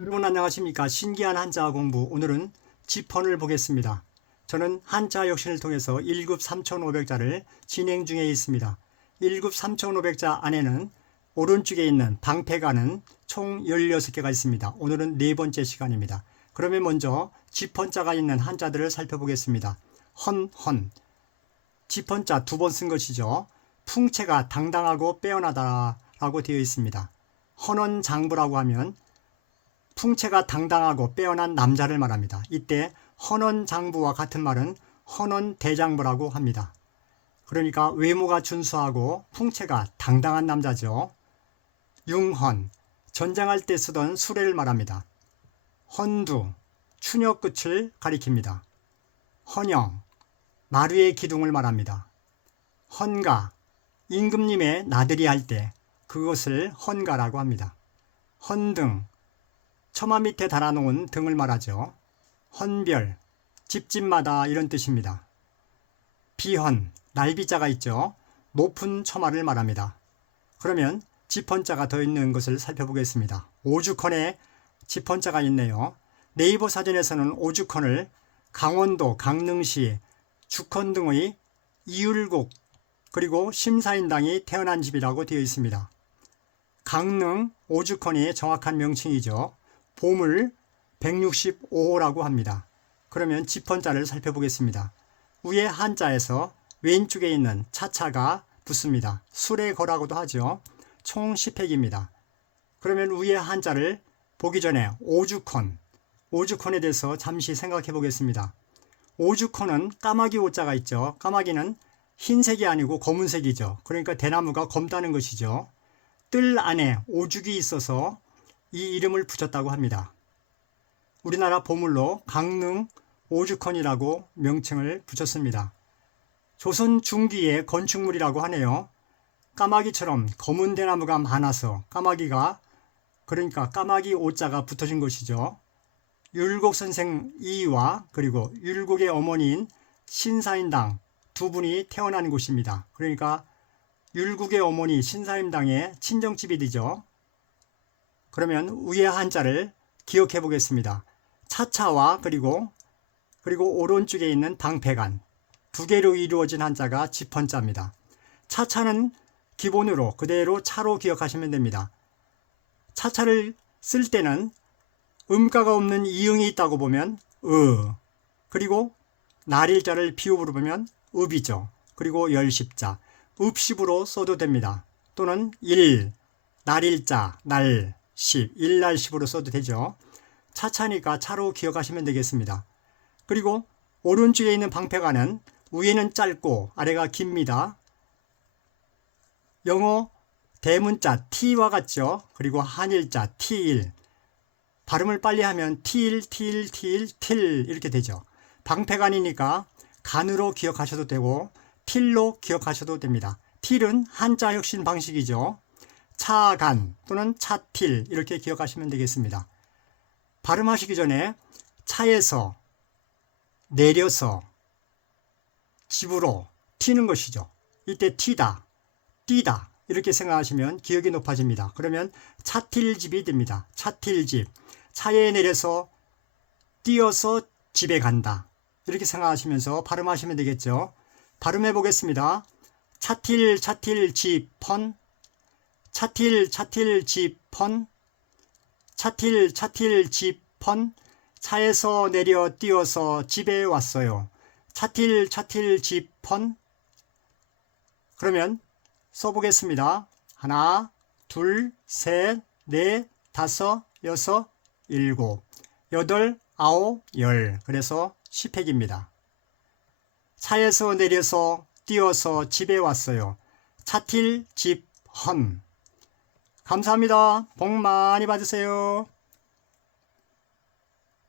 여러분 안녕하십니까? 신기한 한자 공부. 오늘은 지펀을 보겠습니다. 저는 한자 혁신을 통해서 1급 3500자를 진행 중에 있습니다. 1급 3500자 안에는 오른쪽에 있는 방패가는 총 16개가 있습니다. 오늘은 네 번째 시간입니다. 그러면 먼저 지펀자가 있는 한자들을 살펴보겠습니다. 헌헌. 지펀자 두 번 쓴 것이죠. 풍채가 당당하고 빼어나다라고 되어 있습니다. 헌원장부라고 하면 풍채가 당당하고 빼어난 남자를 말합니다. 이때 헌원 장부와 같은 말은 헌원 대장부라고 합니다. 그러니까 외모가 준수하고 풍채가 당당한 남자죠. 융헌, 전쟁할 때 쓰던 수레를 말합니다. 헌두, 추녀 끝을 가리킵니다. 헌영, 마루의 기둥을 말합니다. 헌가, 임금님의 나들이 할 때 그것을 헌가라고 합니다. 헌등, 처마 밑에 달아놓은 등을 말하죠. 헌별, 집집마다 이런 뜻입니다. 비헌, 날비자가 있죠. 높은 처마를 말합니다. 그러면 지펀자가 더 있는 것을 살펴보겠습니다. 오죽헌에 지펀자가 있네요. 네이버 사전에서는 오죽헌을 강원도, 강릉시, 죽헌 등의 이율곡 그리고 심사인당이 태어난 집이라고 되어 있습니다. 강릉 오죽헌이 정확한 명칭이죠. 보물 165호라고 합니다. 그러면 지펀자를 살펴보겠습니다. 위에 한자에서 왼쪽에 있는 차차가 붙습니다. 수레거라고도 하죠. 총 10획입니다. 그러면 위에 한자를 보기 전에 오죽헌, 오죽헌에 대해서 잠시 생각해 보겠습니다. 오죽헌은 까마귀 오자가 있죠. 까마귀는 흰색이 아니고 검은색이죠. 그러니까 대나무가 검다는 것이죠. 뜰 안에 오죽이 있어서 이 이름을 붙였다고 합니다. 우리나라 보물로 강릉 오죽헌이라고 명칭을 붙였습니다. 조선 중기의 건축물이라고 하네요. 까마귀처럼 검은 대나무가 많아서 까마귀가 그러니까 까마귀 오자가 붙어진 것이죠. 율곡 선생 이와 그리고 율곡의 어머니인 신사임당 두 분이 태어난 곳입니다. 그러니까 율곡의 어머니 신사임당의 친정집이 되죠. 그러면 위에 한자를 기억해 보겠습니다. 차차와 그리고 그리고 오른쪽에 있는 방패간 두 개로 이루어진 한자가 지펀자입니다. 차차는 기본으로 그대로 차로 기억하시면 됩니다. 차차를 쓸 때는 음가가 없는 이응이 있다고 보면 으 그리고 날일자를 비읍으로 보면 읍이죠. 그리고 열십자 읍십으로 써도 됩니다. 또는 일 날일자 날 십, 일날십으로 써도 되죠. 차차니까 차로 기억하시면 되겠습니다. 그리고 오른쪽에 있는 방패가는 위에는 짧고 아래가 깁니다. 영어 대문자 T와 같죠. 그리고 한일자 T1 발음을 빨리 하면 T1, T1, T1, T1 이렇게 되죠. 방패간이니까 간으로 기억하셔도 되고 틸로 기억하셔도 됩니다. 틸은 한자 혁신 방식이죠. 차간 또는 차틸 이렇게 기억하시면 되겠습니다. 발음하시기 전에 차에서 내려서 집으로 튀는 것이죠. 이때 튀다, 뛰다 이렇게 생각하시면 기억이 높아집니다. 그러면 차틸집이 됩니다. 차틸집. 차에 내려서 뛰어서 집에 간다. 이렇게 생각하시면서 발음하시면 되겠죠. 발음해 보겠습니다. 차틸 차틸 집펀 차틸 차틸 집펀 차틸 차틸 집펀 차에서 내려 뛰어서 집에 왔어요. 차틸 차틸 집펀 그러면 써보겠습니다. 하나, 둘, 셋, 넷, 다섯, 여섯, 일곱, 여덟, 아홉, 열. 그래서 10획입니다. 차에서 내려서 뛰어서 집에 왔어요. 차틸 집 헌. 감사합니다. 복 많이 받으세요.